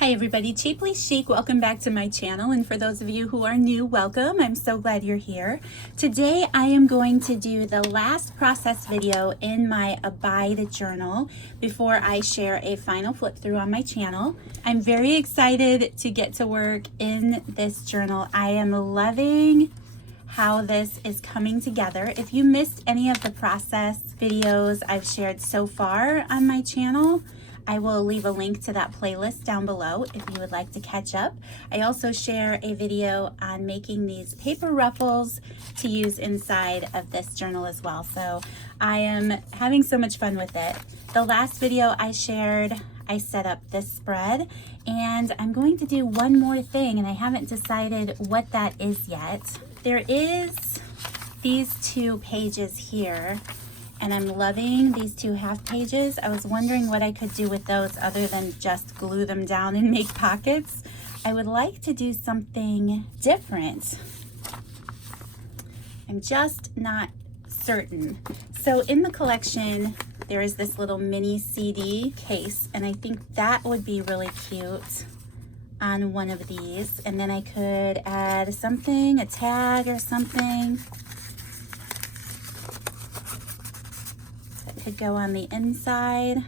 Hi everybody, Cheaply Chic, welcome back to my channel, and for those of you who are new, welcome. I'm so glad you're here. Today I am going to do the last process video in my Abide journal before I share a final flip through on my channel. I'm very excited to get to work in this journal. I am loving how this is coming together. If you missed any of the process videos I've shared so far on my channel, I will leave a link to that playlist down below if you would like to catch up. I also share a video on making these paper ruffles to use inside of this journal as well. So I am having so much fun with it. The last video I shared, I set up this spread, and I'm going to do one more thing, and I haven't decided what that is yet. There is these two pages here, and I'm loving these two half pages. I was wondering what I could do with those other than just glue them down and make pockets. I would like to do something different. I'm just not certain. So in the collection, there is this little mini CD case, and I think that would be really cute on one of these. And then I could add something, a tag or something. Could go on the inside.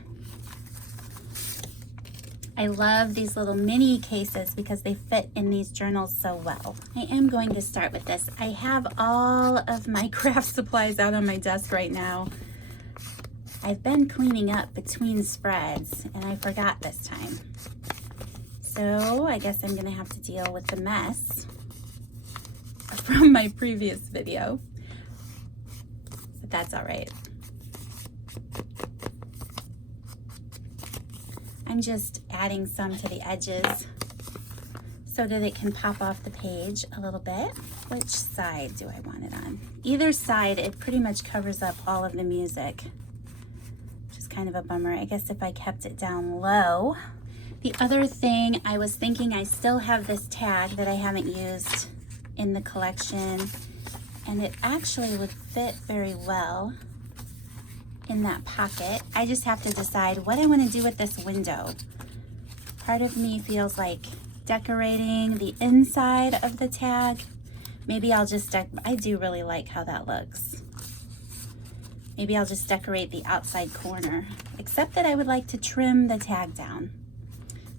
I love these little mini cases because they fit in these journals so well. I am going to start with this. I have all of my craft supplies out on my desk right now. I've been cleaning up between spreads and I forgot this time. So I guess I'm gonna have to deal with the mess from my previous video, but that's all right. I'm just adding some to the edges so that it can pop off the page a little bit. Which side do I want it on? Either side, it pretty much covers up all of the music, which is kind of a bummer. I guess if I kept it down low. The other thing I was thinking, I still have this tag that I haven't used in the collection, and it actually would fit very well in that pocket. I just have to decide what I want to do with this window. Part of me feels like decorating the inside of the tag. Maybe I'll just I do really like how that looks. Maybe I'll just decorate the outside corner, except that I would like to trim the tag down.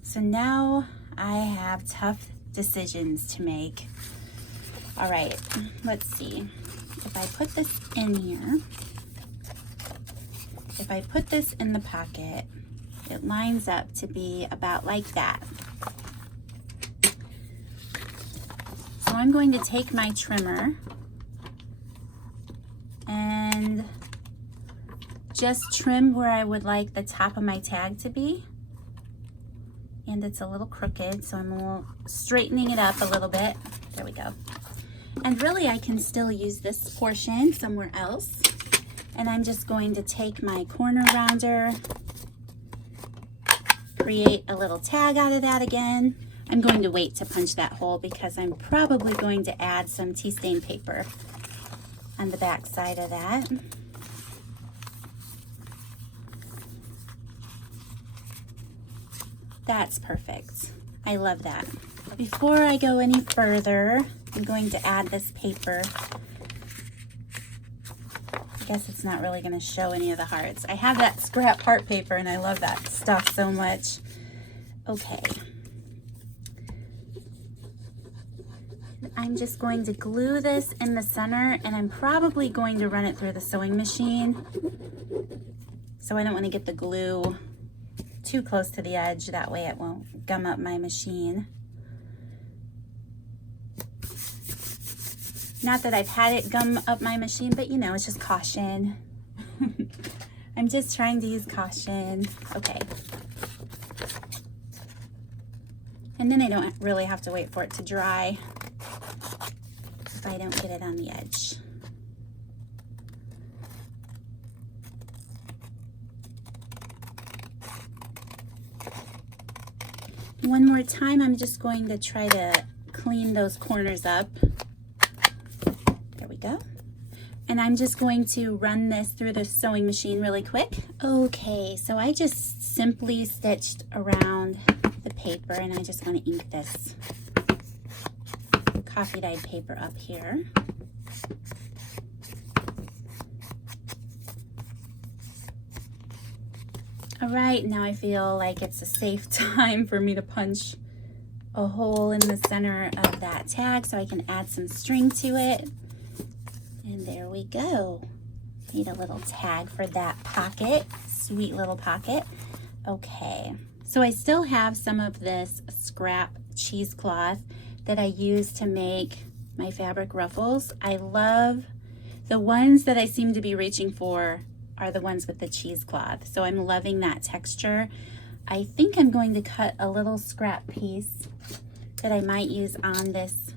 So now I have tough decisions to make. All right, let's see. If I put this in here, if I put this in the pocket, it lines up to be about like that. So I'm going to take my trimmer and just trim where I would like the top of my tag to be. And it's a little crooked, so I'm straightening it up a little bit. There we go. And really I can still use this portion somewhere else. And I'm just going to take my corner rounder, create a little tag out of that again. I'm going to wait to punch that hole because I'm probably going to add some tea stain paper on the back side of that. That's perfect. I love that. Before I go any further, I'm going to add this paper. I guess it's not really going to show any of the hearts. I have that scrap heart paper and I love that stuff so much. Okay. I'm just going to glue this in the center, and I'm probably going to run it through the sewing machine. So I don't want to get the glue too close to the edge. That way it won't gum up my machine. Not that I've had it gum up my machine, but you know, it's just caution. I'm just trying to use caution. Okay. And then I don't really have to wait for it to dry if I don't get it on the edge. One more time, I'm just going to try to clean those corners up. There we go. And I'm just going to run this through the sewing machine really quick. Okay, so I just simply stitched around the paper, and I just want to ink this coffee dyed paper up here. All right, now I feel like it's a safe time for me to punch a hole in the center of that tag so I can add some string to it. And there we go. Need a little tag for that pocket, sweet little pocket. Okay, so I still have some of this scrap cheesecloth that I use to make my fabric ruffles. I love the ones that I seem to be reaching for are the ones with the cheesecloth. So I'm loving that texture. I think I'm going to cut a little scrap piece that I might use on this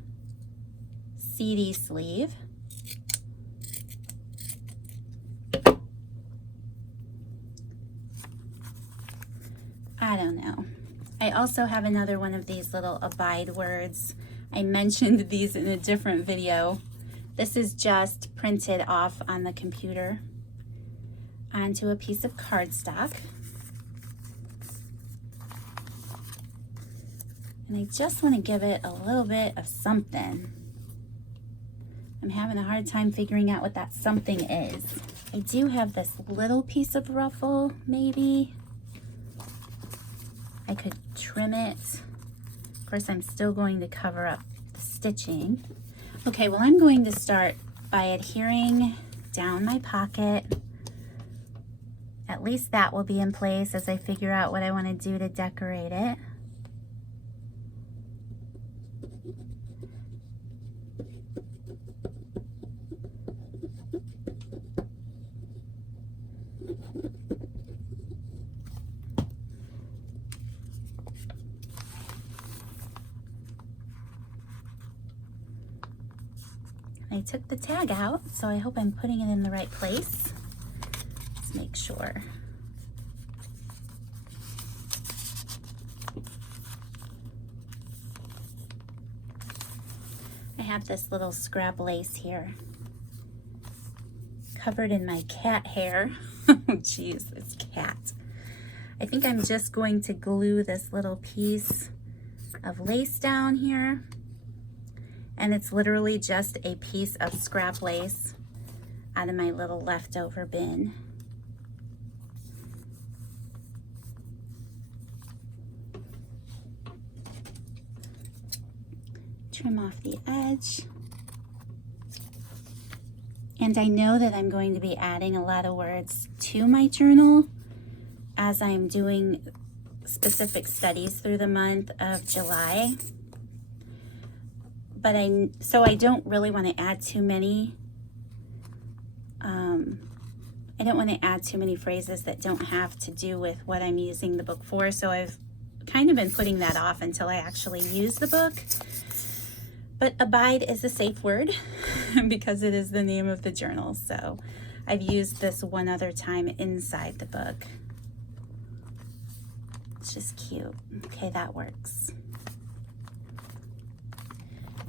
CD sleeve. I don't know. I also have another one of these little abide words. I mentioned these in a different video. This is just printed off on the computer onto a piece of cardstock. And I just want to give it a little bit of something. I'm having a hard time figuring out what that something is. I do have this little piece of ruffle, maybe. I could trim it. Of course, I'm still going to cover up the stitching. Okay, well, I'm going to start by adhering down my pocket. At least that will be in place as I figure out what I want to do to decorate it. I took the tag out, so I hope I'm putting it in the right place. Let's make sure. I have this little scrap lace here, covered in my cat hair. Oh geez, it's cat. I think I'm just going to glue this little piece of lace down here. And it's literally just a piece of scrap lace out of my little leftover bin. Trim off the edge. And I know that I'm going to be adding a lot of words to my journal as I'm doing specific studies through the month of July. But I don't really want to add too many. I don't want to add too many phrases that don't have to do with what I'm using the book for. So I've kind of been putting that off until I actually use the book. But abide is a safe word because it is the name of the journal. So I've used this one other time inside the book. It's just cute. Okay, that works.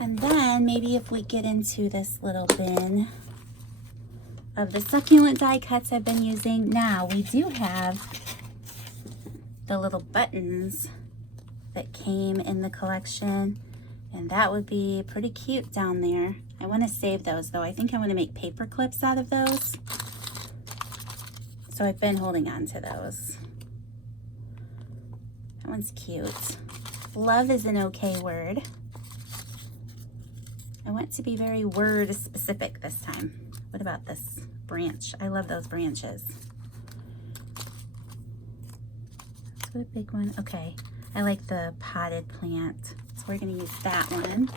And then maybe if we get into this little bin of the succulent die cuts I've been using. Now we do have the little buttons that came in the collection, and that would be pretty cute down there. I want to save those though. I think I want to make paper clips out of those. So I've been holding on to those. That one's cute. Love is an okay word. I want to be very word specific this time. What about this branch? I love those branches. That's a big one. Okay, I like the potted plant. So we're gonna use that one.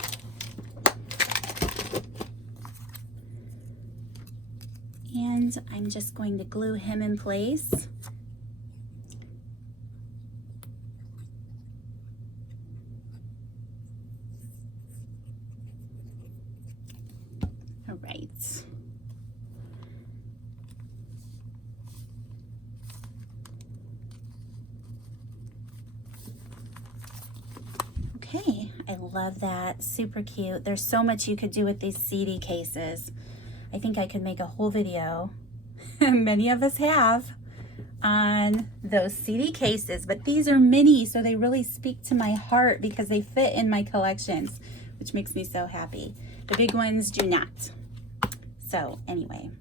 And I'm just going to glue him in place. All right. Okay, I love that. Super cute. There's so much you could do with these CD cases. I think I could make a whole video. Many of us have on those CD cases, but these are mini, so they really speak to my heart because they fit in my collections, which makes me so happy. The big ones do not. So anyway,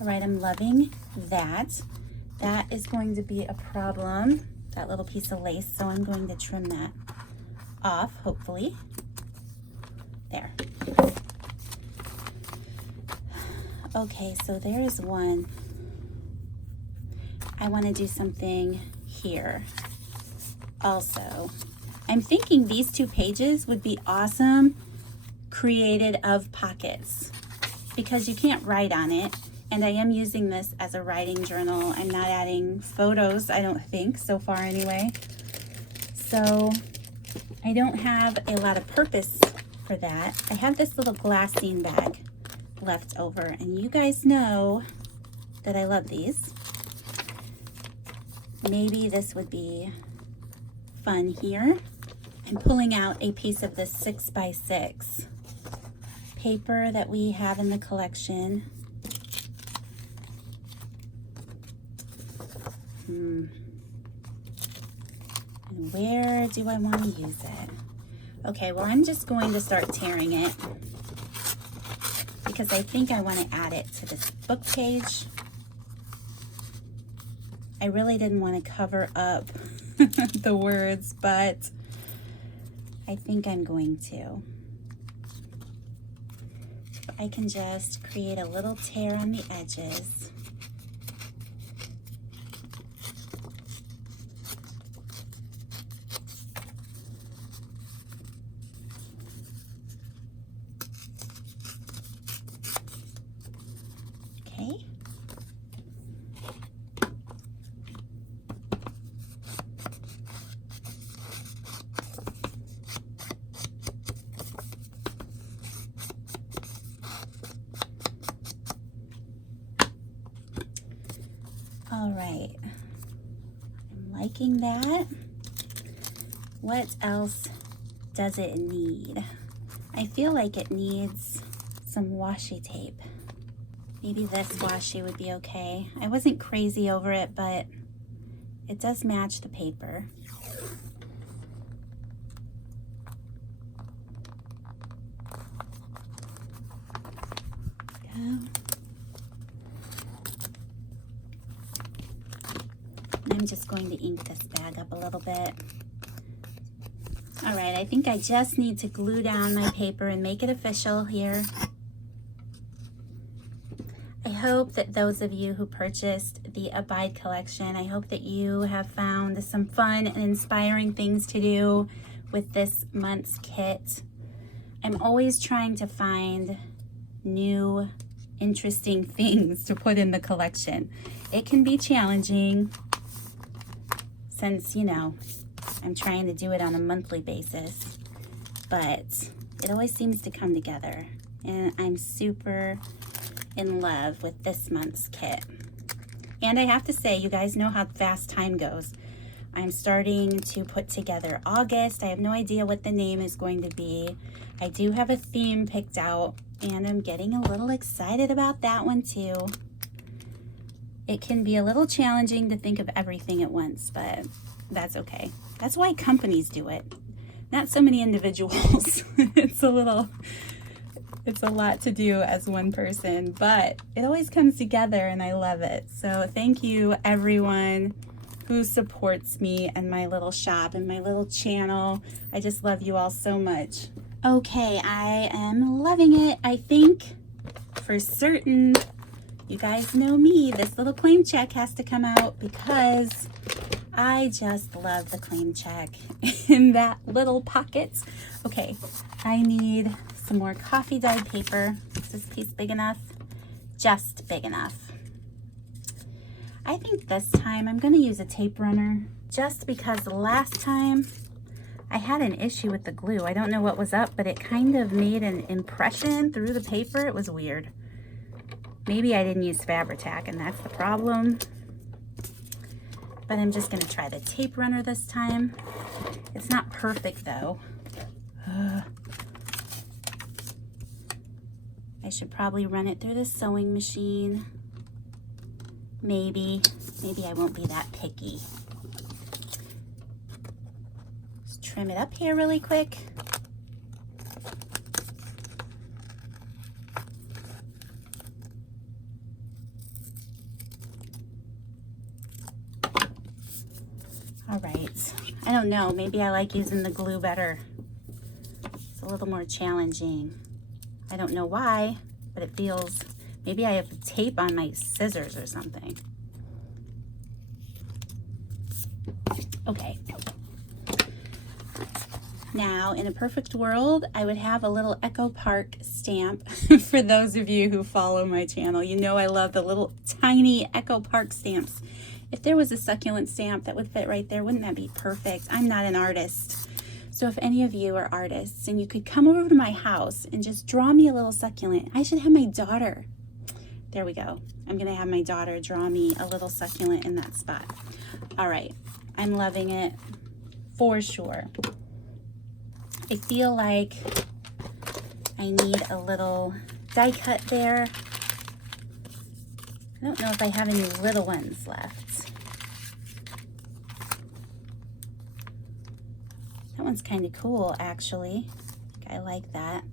all right, I'm loving that. That is going to be a problem, that little piece of lace, so I'm going to trim that off, hopefully. There. Okay, so there is one. I want to do something here also. I'm thinking these 2 pages would be awesome created of pockets because you can't write on it, and I am using this as a writing journal. I'm not adding photos, I don't think, so far anyway. So I don't have a lot of purpose for that. I have this little glassine bag left over, and you guys know that I love these. Maybe this would be fun here. I'm pulling out a piece of this 6x6 paper that we have in the collection. And where do I want to use it? Okay, well, I'm just going to start tearing it because I think I want to add it to this book page. I really didn't want to cover up the words, but I think I'm going to. I can just create a little tear on the edges. Okay. All right, I'm liking that. What else does it need? I feel like it needs some washi tape. Maybe this washi would be okay. I wasn't crazy over it, but it does match the paper. Go. I'm just going to ink this bag up a little bit. All right, I think I just need to glue down my paper and make it official here. I hope that those of you who purchased the Abide collection, I hope that you have found some fun and inspiring things to do with this month's kit. I'm always trying to find new, interesting things to put in the collection. It can be challenging since, you know, I'm trying to do it on a monthly basis, but it always seems to come together, and I'm super in love with this month's kit. And I have to say, you guys know how fast time goes. I'm starting to put together August. I have no idea what the name is going to be. I do have a theme picked out, and I'm getting a little excited about that one too. It can be a little challenging to think of everything at once, but that's okay. That's why companies do it, not so many individuals. It's a lot to do as one person, but it always comes together and I love it. So thank you everyone who supports me and my little shop and my little channel. I just love you all so much. Okay, I am loving it. I think for certain, you guys know me, this little claim check has to come out because I just love the claim check in that little pocket. Okay, I need some more coffee dyed paper. Is this piece big enough? Just big enough. I think this time I'm gonna use a tape runner just because the last time I had an issue with the glue. I don't know what was up, but it kind of made an impression through the paper. It was weird. Maybe I didn't use Fabri-Tac and that's the problem. But I'm just gonna try the tape runner this time. It's not perfect though. I should probably run it through the sewing machine. maybe I won't be that picky. Just trim it up here really quick. All right, I don't know, maybe I like using the glue better. It's a little more challenging. I don't know why, but it feels, maybe I have tape on my scissors or something. Okay. Now, in a perfect world, I would have a little Echo Park stamp. For those of you who follow my channel, you know I love the little tiny Echo Park stamps. If there was a succulent stamp that would fit right there, wouldn't that be perfect? I'm not an artist. So if any of you are artists and you could come over to my house and just draw me a little succulent, I should have my daughter. There we go. I'm gonna have my daughter draw me a little succulent in that spot. All right, I'm loving it for sure. I feel like I need a little die cut there. I don't know if I have any little ones left. That one's kind of cool, actually. I like that.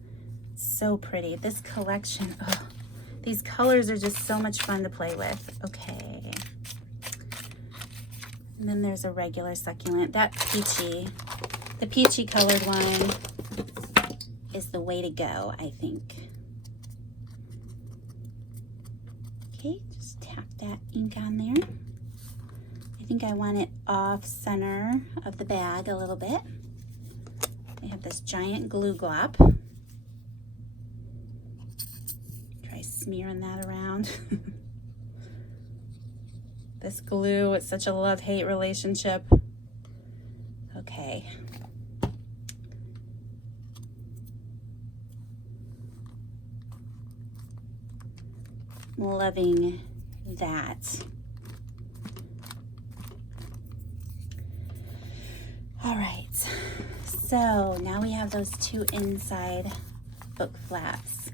So pretty. This collection, oh, these colors are just so much fun to play with. Okay. And then there's a regular succulent. That peachy, the peachy colored one is the way to go, I think. Okay, just tap that ink on there. I think I want it off center of the bag a little bit. I have this giant glue glop. Try smearing that around. This glue, it's such a love-hate relationship. Okay. Loving that. All right, so now we have those two inside book flaps.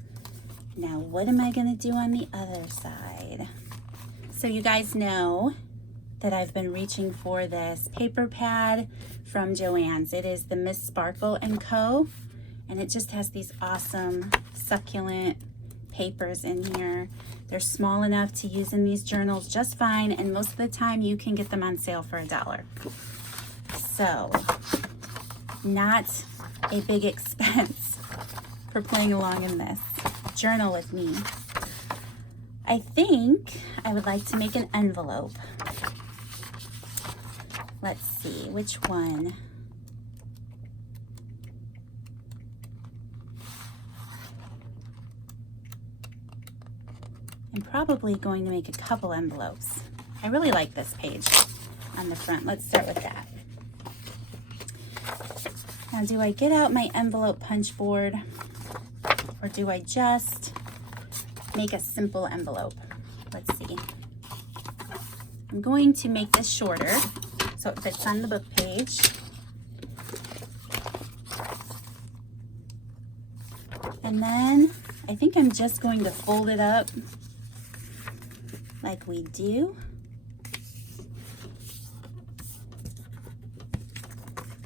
Now what am I gonna do on the other side? So you guys know that I've been reaching for this paper pad from Joann's. It is the Miss Sparkle & Co. And it just has these awesome succulent papers in here. They're small enough to use in these journals just fine, and most of the time you can get them on sale for $1. So, not a big expense for playing along in this. Journal with me. I think I would like to make an envelope. Let's see, which one? I'm probably going to make a couple envelopes. I really like this page on the front. Let's start with that. Now, do I get out my envelope punch board, or do I just make a simple envelope? Let's see. I'm going to make this shorter so it fits on the book page. And then I think I'm just going to fold it up like we do.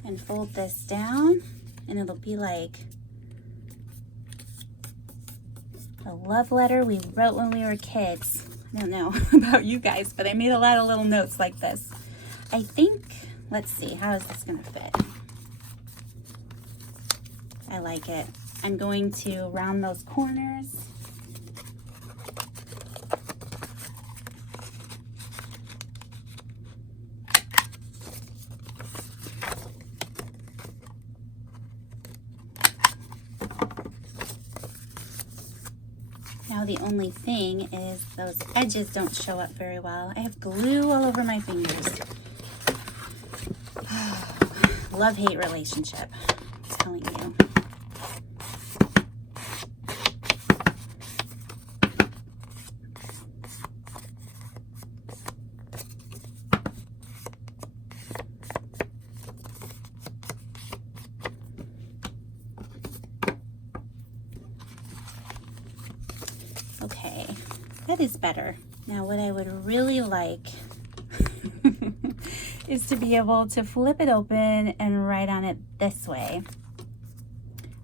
And fold this down, and it'll be like a love letter we wrote when we were kids. I don't know about you guys, but I made a lot of little notes like this. I think, let's see, how is this gonna fit? I like it. I'm going to round those corners. Now the only thing is those edges don't show up very well. I have glue all over my fingers. Love-hate relationship, I'm telling you. Okay, that is better. Now what I would really like is to be able to flip it open and write on it this way.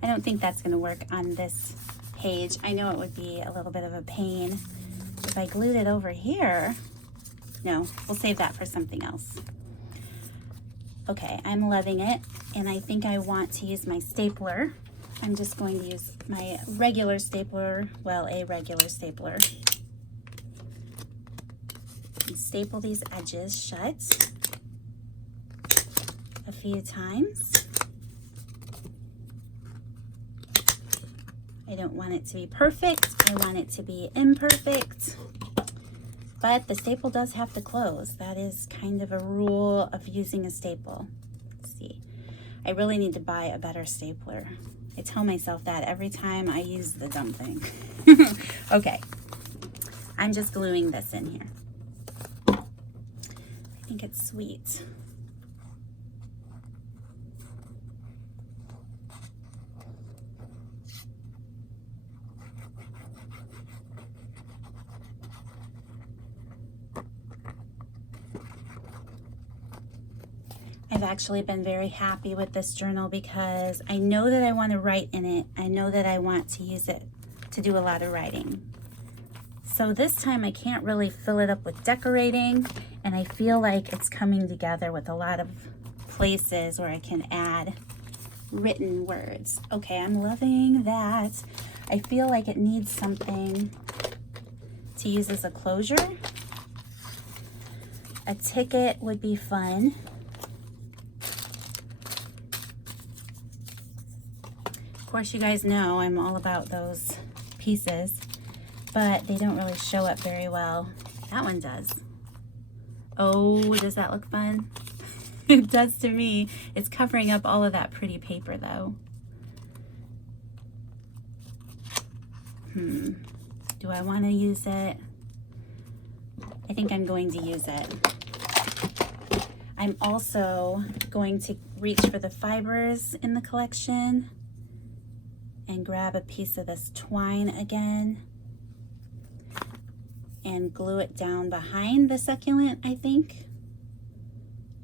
I don't think that's going to work on this page. I know it would be a little bit of a pain if I glued it over here. No, we'll save that for something else. Okay, I'm loving it, and I think I want to use my stapler. I'm just going to use my regular stapler, well, a regular stapler. And staple these edges shut a few times. I don't want it to be perfect. I want it to be imperfect. But the staple does have to close. That is kind of a rule of using a staple. Let's see. I really need to buy a better stapler. I tell myself that every time I use the dumb thing. Okay. I'm just gluing this in here. I think it's sweet. I've actually been very happy with this journal because I know that I want to write in it. I know that I want to use it to do a lot of writing. So this time I can't really fill it up with decorating, and I feel like it's coming together with a lot of places where I can add written words. Okay, I'm loving that. I feel like it needs something to use as a closure. A ticket would be fun. Of course, you guys know I'm all about those pieces, but they don't really show up very well. That one does. Oh, does that look fun? It does to me. It's covering up all of that pretty paper though. Do I want to use it? I think I'm going to use it. I'm also going to reach for the fibers in the collection and grab a piece of this twine again and glue it down behind the succulent, I think.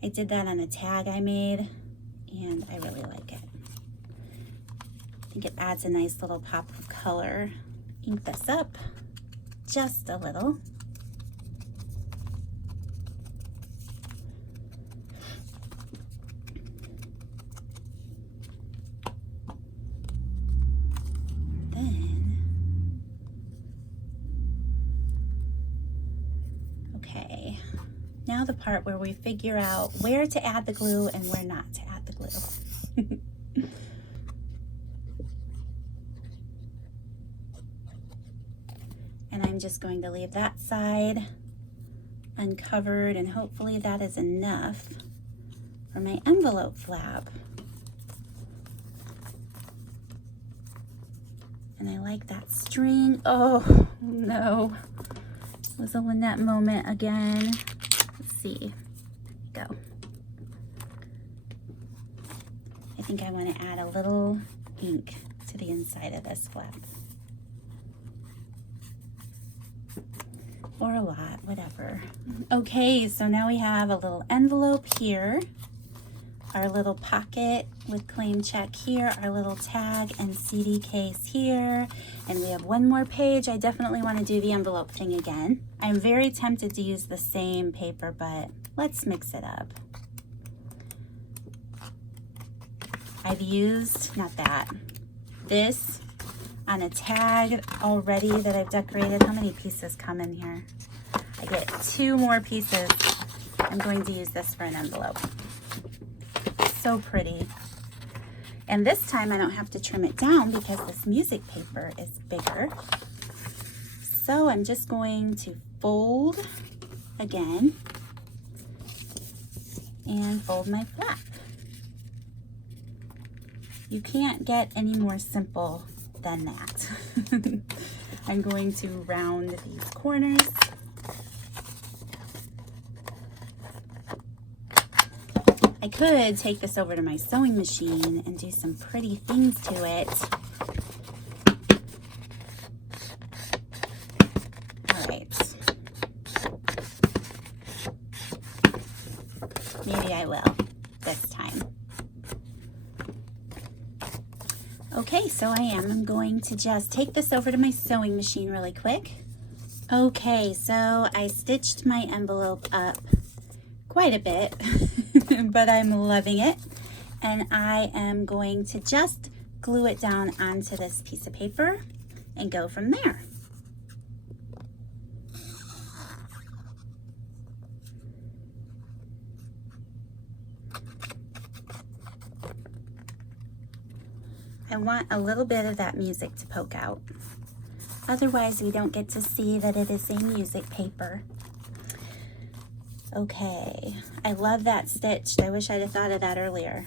I did that on a tag I made, and I really like it. I think it adds a nice little pop of color. Ink this up just a little. Now the part where we figure out where to add the glue and where not to add the glue. And I'm just going to leave that side uncovered, and hopefully that is enough for my envelope flap. And I like that string. Oh no, it was a Lynette moment again. See, go. I think I want to add a little ink to the inside of this flap. Or a lot, whatever. Okay, so now we have a little envelope here, our little pocket with claim check here, our little tag and CD case here, and we have one more page. I definitely want to do the envelope thing again. I'm very tempted to use the same paper, but let's mix it up. I've used, not that, this on a tag already that I've decorated. How many pieces come in here? I get 2 more pieces. I'm going to use this for an envelope. So pretty. And this time I don't have to trim it down because this music paper is bigger. So I'm just going to fold again and fold my flap. You can't get any more simple than that. I'm going to round these corners. I could take this over to my sewing machine and do some pretty things to it. All right. Okay, so I'm going to just take this over to my sewing machine really quick. Okay, so I stitched my envelope up quite a bit, but I'm loving it. And I am going to just glue it down onto this piece of paper and go from there. I want a little bit of that music to poke out. Otherwise, we don't get to see that it is a music paper. Okay, I love that stitched. I wish I'd have thought of that earlier.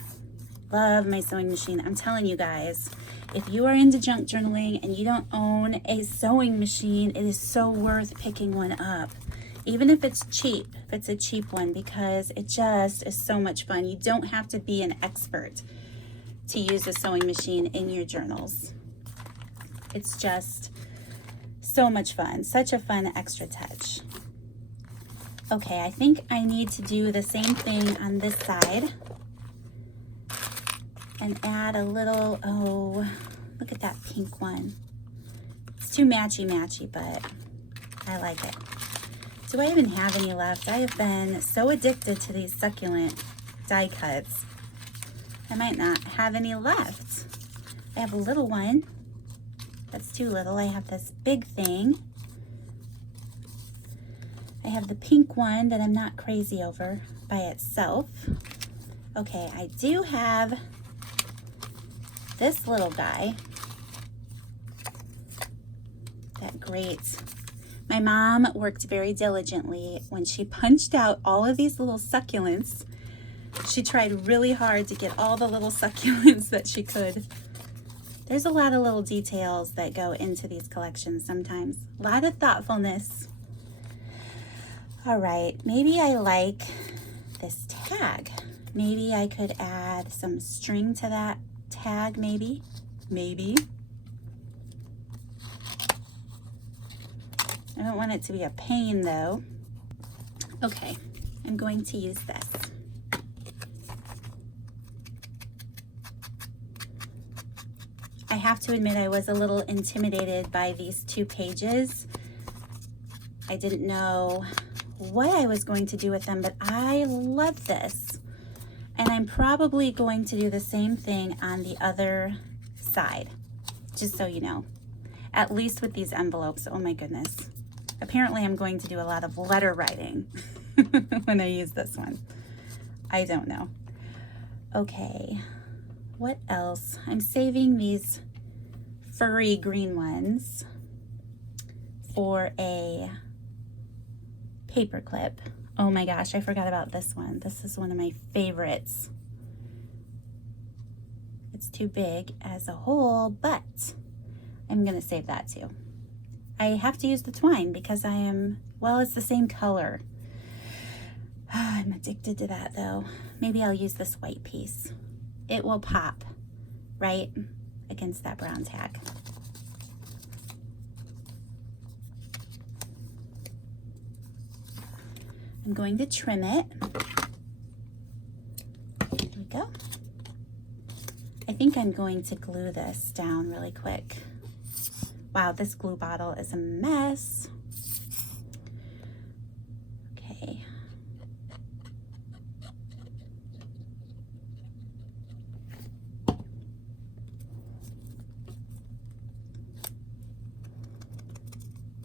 Love my sewing machine. I'm telling you guys, if you are into junk journaling and you don't own a sewing machine, it is so worth picking one up. Even if it's cheap, if it's a cheap one, because it just is so much fun. You don't have to be an expert to use a sewing machine in your journals. It's just so much fun, such a fun extra touch. Okay, I think I need to do the same thing on this side and add a little, oh, look at that pink one. It's too matchy-matchy, but I like it. Do I even have any left? I have been so addicted to these succulent die cuts. I might not have any left. I have a little one. That's too little. I have this big thing. I have the pink one that I'm not crazy over by itself. Okay, I do have this little guy. That great. My mom worked very diligently when she punched out all of these little succulents. She tried really hard to get all the little succulents that she could. There's a lot of little details that go into these collections sometimes. A lot of thoughtfulness. All right, maybe I like this tag. Maybe I could add some string to that tag, maybe. I don't want it to be a pain though. Okay, I'm going to use this. I have to admit I was a little intimidated by these 2 pages. I didn't know what I was going to do with them, but I love this. And I'm probably going to do the same thing on the other side, just so you know. At least with these envelopes, oh my goodness. Apparently I'm going to do a lot of letter writing when I use this one. I don't know. Okay. What else? I'm saving these furry green ones for a paper clip. Oh my gosh, I forgot about this one. This is one of my favorites. It's too big as a whole, but I'm gonna save that too. I have to use the twine because I am, well, it's the same color. I'm addicted to that though. Maybe I'll use this white piece. It will pop right against that brown tag. I'm going to trim it. There we go. I think I'm going to glue this down really quick. Wow, this glue bottle is a mess. Okay.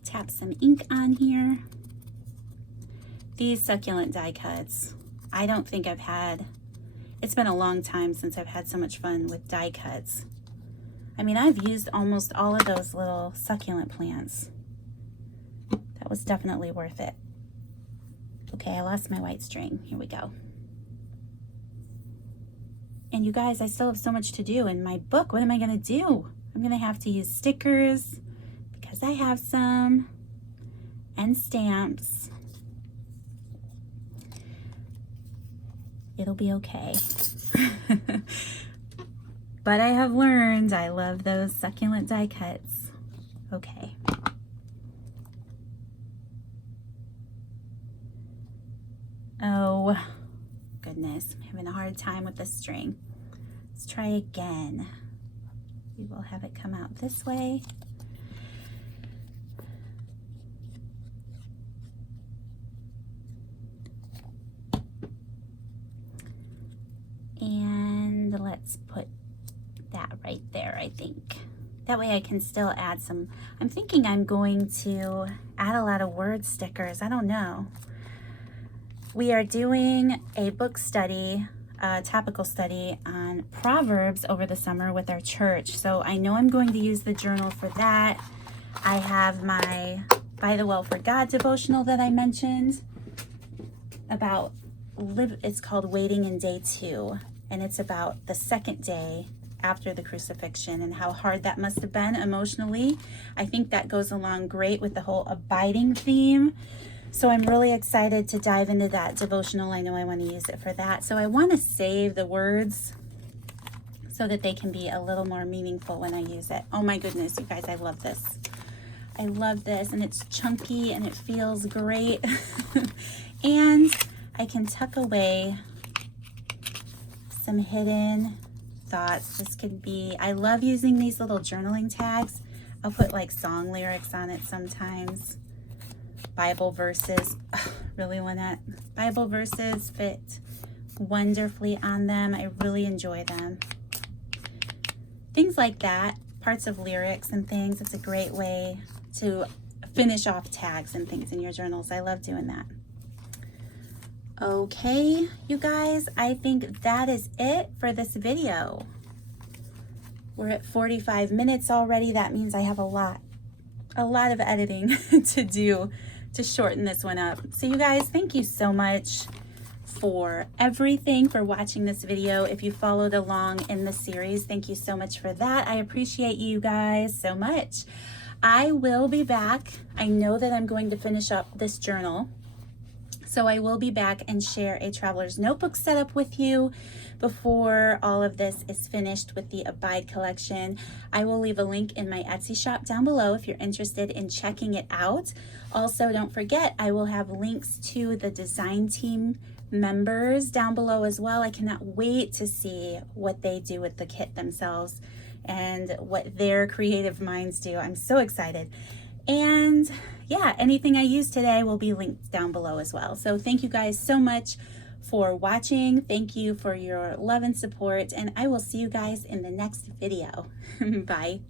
Tap some ink on here. These succulent die cuts, I don't think I've had, it's been a long time since I've had so much fun with die cuts. I mean, I've used almost all of those little succulent plants. That was definitely worth it. Okay, I lost my white string. Here we go. And you guys, I still have so much to do in my book. What am I gonna do? I'm gonna have to use stickers because I have some, and stamps. It'll be okay. But I have learned I love those succulent die cuts. Okay. Oh, goodness. I'm having a hard time with the string. Let's try again. We will have it come out this way. And let's put that right there, I think. That way I can still add some, I'm thinking I'm going to add a lot of word stickers. I don't know. We are doing a book study, topical study on Proverbs over the summer with our church. So I know I'm going to use the journal for that. I have my By the Well for God devotional that I mentioned about, it's called Waiting in Day 2. And it's about the second day after the crucifixion and how hard that must have been emotionally. I think that goes along great with the whole abiding theme. So I'm really excited to dive into that devotional. I know I want to use it for that. So I want to save the words so that they can be a little more meaningful when I use it. Oh my goodness, you guys, I love this. I love this, and it's chunky and it feels great. And I can tuck away some hidden thoughts. This could be, I love using these little journaling tags. I'll put like song lyrics on it sometimes. Bible verses, really want that. Bible verses fit wonderfully on them. I really enjoy them. Things like that, parts of lyrics and things. It's a great way to finish off tags and things in your journals. I love doing that. Okay, you guys, I think that is it for this video. We're at 45 minutes already. That means I have a lot of editing to do to shorten this one up. So you guys, thank you so much for everything, for watching this video. If you followed along in the series, thank you so much for that. I appreciate you guys so much. I will be back. I know that I'm going to finish up this journal. So I will be back and share a traveler's notebook setup with you before all of this is finished with the Abide collection. I will leave a link in my Etsy shop down below if you're interested in checking it out. Also, don't forget, I will have links to the design team members down below as well. I cannot wait to see what they do with the kit themselves and what their creative minds do. I'm so excited. And yeah, anything I use today will be linked down below as well. So thank you guys so much for watching. Thank you for your love and support, and I will see you guys in the next video. Bye.